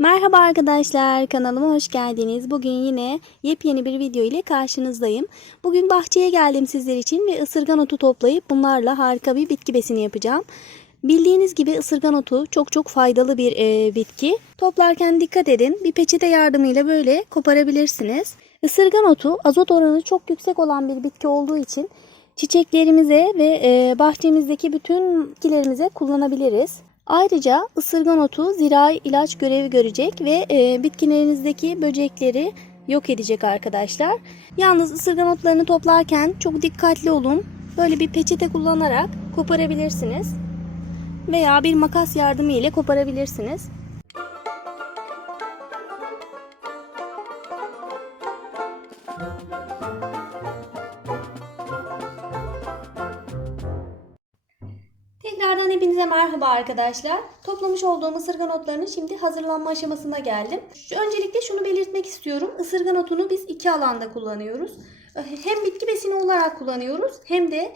Merhaba arkadaşlar, kanalıma hoş geldiniz. Bugün yine yepyeni bir video ile karşınızdayım. Bugün bahçeye geldim sizler için ve ısırgan otu toplayıp bunlarla harika bir bitki besini yapacağım. Bildiğiniz gibi ısırgan otu çok faydalı bir bitki. Toplarken dikkat edin, bir peçete yardımıyla böyle koparabilirsiniz. Isırgan otu azot oranı çok yüksek olan bir bitki olduğu için çiçeklerimize ve bahçemizdeki bütün bitkilerimize kullanabiliriz. Ayrıca ısırgan otu zirai ilaç görevi görecek ve bitkilerinizdeki böcekleri yok edecek arkadaşlar. Yalnız ısırgan otlarını toplarken çok dikkatli olun. Böyle bir peçete kullanarak koparabilirsiniz. Veya bir makas yardımı ile koparabilirsiniz. Tekrardan hepinize merhaba arkadaşlar. Toplamış olduğum ısırgan otlarının şimdi hazırlanma aşamasına geldim. Öncelikle şunu belirtmek istiyorum. Isırgan otunu biz iki alanda kullanıyoruz. Hem bitki besini olarak kullanıyoruz hem de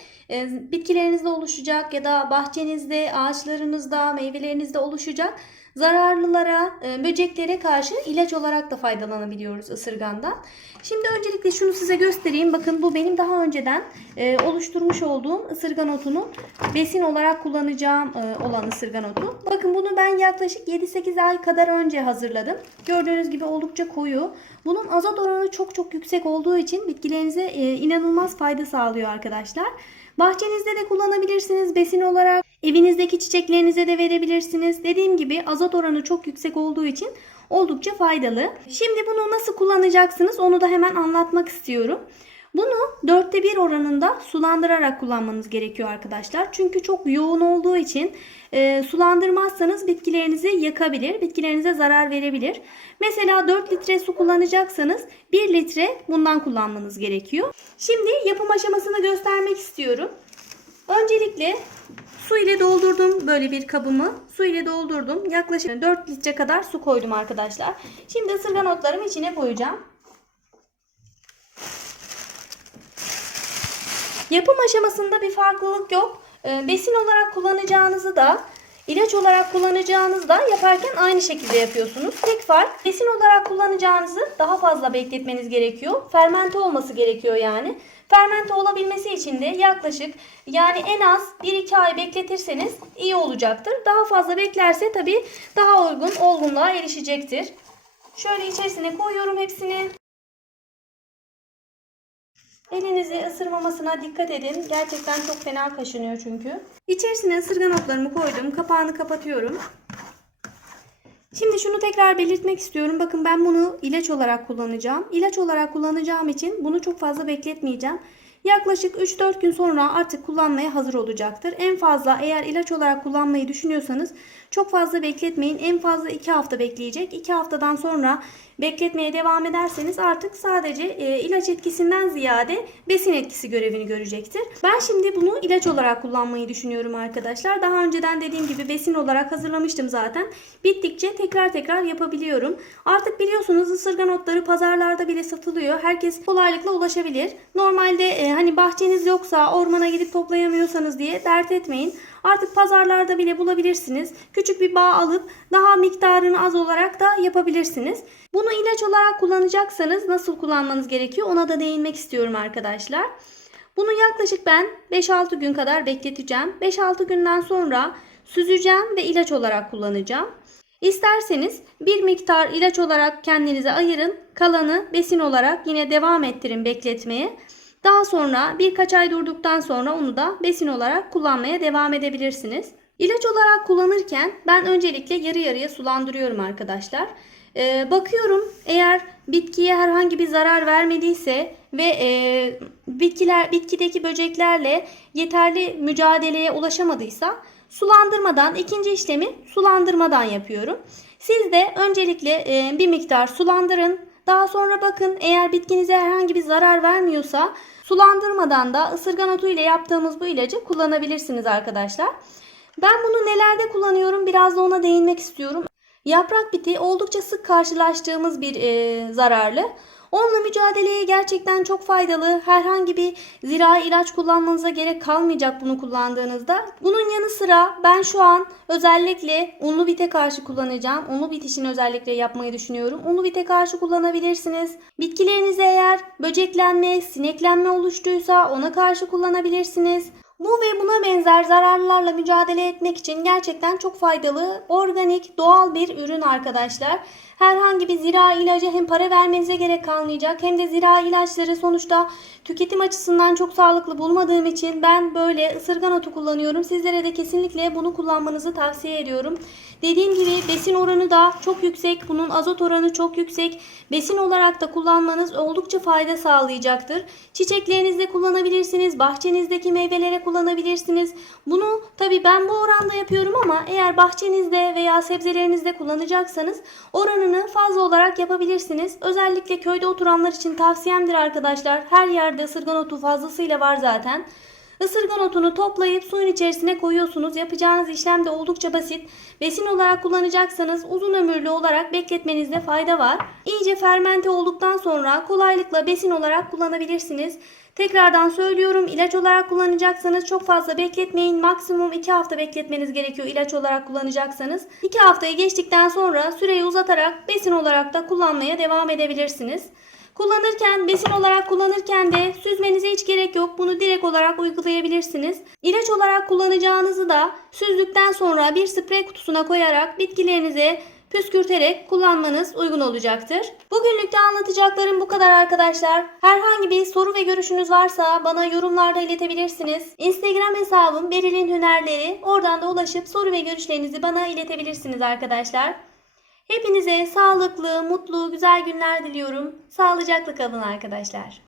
bitkilerinizde oluşacak ya da bahçenizde, ağaçlarınızda, meyvelerinizde oluşacak zararlılara, böceklere karşı ilaç olarak da faydalanabiliyoruz ısırgandan. Şimdi öncelikle şunu size göstereyim. Bakın bu benim daha önceden oluşturmuş olduğum ısırgan otunun besin olarak kullanacağım olan ısırgan otu. Bakın bunu ben yaklaşık 7-8 ay kadar önce hazırladım. Gördüğünüz gibi oldukça koyu. Bunun azot oranı çok yüksek olduğu için bitkilerinize inanılmaz fayda sağlıyor arkadaşlar. Bahçenizde de kullanabilirsiniz besin olarak. Evinizdeki çiçeklerinize de verebilirsiniz. Dediğim gibi azot oranı çok yüksek olduğu için oldukça faydalı. Şimdi bunu nasıl kullanacaksınız onu da hemen anlatmak istiyorum. Bunu 1/4 oranında sulandırarak kullanmanız gerekiyor arkadaşlar. Çünkü çok yoğun olduğu için sulandırmazsanız bitkilerinizi yakabilir, bitkilerinize zarar verebilir. Mesela 4 litre su kullanacaksanız 1 litre bundan kullanmanız gerekiyor. Şimdi yapım aşamasını göstermek istiyorum. Öncelikle su ile doldurdum böyle bir kabımı. Su ile doldurdum. Yaklaşık 4 litre kadar su koydum arkadaşlar. Şimdi ısırgan otlarımı içine koyacağım. Yapım aşamasında bir farklılık yok. Besin olarak kullanacağınızı da ilaç olarak kullanacağınızı da yaparken aynı şekilde yapıyorsunuz. Tek fark besin olarak kullanacağınızı daha fazla bekletmeniz gerekiyor. Fermente olması gerekiyor yani. Fermente olabilmesi için de yaklaşık en az 1-2 ay bekletirseniz iyi olacaktır. Daha fazla beklerse tabii daha uygun olgunluğa erişecektir. Şöyle içerisine koyuyorum hepsini. Elinizi ısırmamasına dikkat edin. Gerçekten çok fena kaşınıyor çünkü. İçerisine ısırgan otlarımı koydum. Kapağını kapatıyorum. Şimdi şunu tekrar belirtmek istiyorum. Bakın ben bunu ilaç olarak kullanacağım. İlaç olarak kullanacağım için bunu çok fazla bekletmeyeceğim. Yaklaşık 3-4 gün sonra artık kullanmaya hazır olacaktır. En fazla eğer ilaç olarak kullanmayı düşünüyorsanız çok fazla bekletmeyin. En fazla 2 hafta bekleyecek. 2 haftadan sonra bekletmeye devam ederseniz artık sadece ilaç etkisinden ziyade besin etkisi görevini görecektir. Ben şimdi bunu ilaç olarak kullanmayı düşünüyorum arkadaşlar. Daha önceden dediğim gibi besin olarak hazırlamıştım zaten. Bittikçe tekrar yapabiliyorum. Artık biliyorsunuz ısırgan otları pazarlarda bile satılıyor. Herkes kolaylıkla ulaşabilir. Normalde hani bahçeniz yoksa ormana gidip toplayamıyorsanız diye dert etmeyin. Artık pazarlarda bile bulabilirsiniz. Küçük bir bağ alıp daha miktarını az olarak da yapabilirsiniz. Bunu ilaç olarak kullanacaksanız nasıl kullanmanız gerekiyor ona da değinmek istiyorum arkadaşlar. Bunu yaklaşık ben 5-6 gün kadar bekleteceğim. 5-6 günden sonra süzeceğim ve ilaç olarak kullanacağım. İsterseniz bir miktar ilaç olarak kendinize ayırın. Kalanı besin olarak yine devam ettirin bekletmeye. Daha sonra birkaç ay durduktan sonra onu da besin olarak kullanmaya devam edebilirsiniz. İlaç olarak kullanırken ben öncelikle yarı yarıya sulandırıyorum arkadaşlar. Bakıyorum eğer bitkiye herhangi bir zarar vermediyse ve bitkideki böceklerle yeterli mücadeleye ulaşamadıysa sulandırmadan ikinci işlemi sulandırmadan yapıyorum. Siz de öncelikle bir miktar sulandırın. Daha sonra bakın eğer bitkinize herhangi bir zarar vermiyorsa sulandırmadan da ısırgan otu ile yaptığımız bu ilacı kullanabilirsiniz arkadaşlar. Ben bunu nelerde kullanıyorum biraz da ona değinmek istiyorum. Yaprak biti oldukça sık karşılaştığımız bir zararlı. Onunla mücadeleye gerçekten çok faydalı. Herhangi bir zirai ilaç kullanmanıza gerek kalmayacak bunu kullandığınızda. Bunun yanı sıra ben şu an özellikle unlu bite karşı kullanacağım. Unlu bit işini özellikle yapmayı düşünüyorum. Unlu bite karşı kullanabilirsiniz. Bitkilerinize eğer böceklenme, sineklenme oluştuysa ona karşı kullanabilirsiniz. Bu ve buna benzer zararlarla mücadele etmek için gerçekten çok faydalı, organik, doğal bir ürün arkadaşlar. Herhangi bir zirai ilaca hem para vermenize gerek kalmayacak hem de zirai ilaçları sonuçta tüketim açısından çok sağlıklı bulmadığım için ben böyle ısırgan otu kullanıyorum. Sizlere de kesinlikle bunu kullanmanızı tavsiye ediyorum. Dediğim gibi besin oranı da çok yüksek. Bunun azot oranı çok yüksek. Besin olarak da kullanmanız oldukça fayda sağlayacaktır. Çiçeklerinizde kullanabilirsiniz. Bahçenizdeki meyvelere kullanabilirsiniz. Bunu tabii ben bu oranda yapıyorum ama eğer bahçenizde veya sebzelerinizde kullanacaksanız oranını fazla olarak yapabilirsiniz. Özellikle köyde oturanlar için tavsiyemdir arkadaşlar. Her yerde ısırgan otu fazlasıyla var zaten. Isırgan otunu toplayıp suyun içerisine koyuyorsunuz. Yapacağınız işlem de oldukça basit. Besin olarak kullanacaksanız uzun ömürlü olarak bekletmenizde fayda var. İyice fermente olduktan sonra kolaylıkla besin olarak kullanabilirsiniz. Tekrardan söylüyorum, ilaç olarak kullanacaksanız çok fazla bekletmeyin. Maksimum 2 hafta bekletmeniz gerekiyor ilaç olarak kullanacaksanız. 2 haftayı geçtikten sonra süreyi uzatarak besin olarak da kullanmaya devam edebilirsiniz. Besin olarak kullanırken de süzmenize hiç gerek yok. Bunu direkt olarak uygulayabilirsiniz. İlaç olarak kullanacağınızı da süzdükten sonra bir sprey kutusuna koyarak bitkilerinize püskürterek kullanmanız uygun olacaktır. Bugünlük de anlatacaklarım bu kadar arkadaşlar. Herhangi bir soru ve görüşünüz varsa bana yorumlarda iletebilirsiniz. Instagram hesabım Beril'in Hünerleri. Oradan da ulaşıp soru ve görüşlerinizi bana iletebilirsiniz arkadaşlar. Hepinize sağlıklı, mutlu, güzel günler diliyorum. Sağlıcakla kalın arkadaşlar.